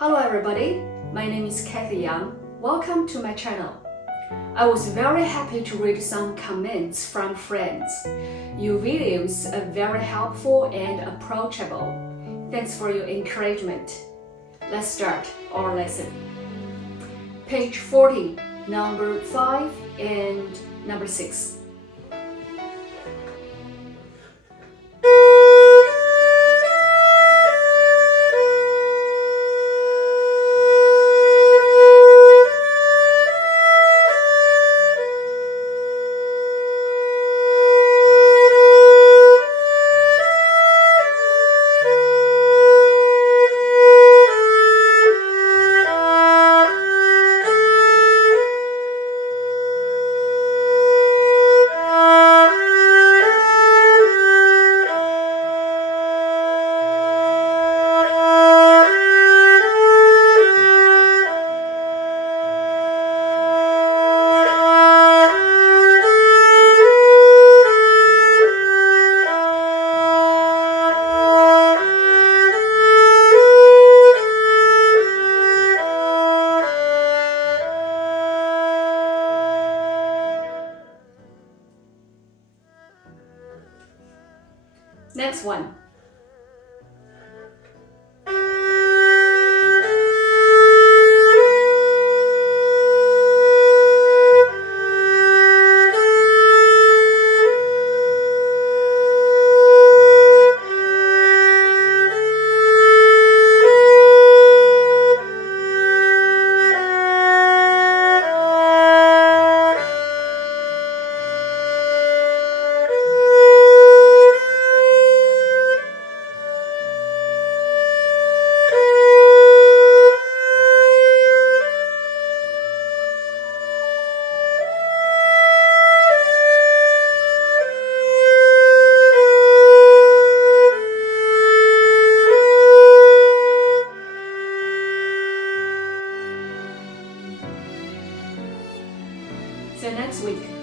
Hello everybody, my name is Cathy Yang. Welcome to my channel. I was very happy to read some comments from friends. Your videos are very helpful and approachable. Thanks for your encouragement. Let's start our lesson. Page 40, number 5 and number 6. Next one. So next week,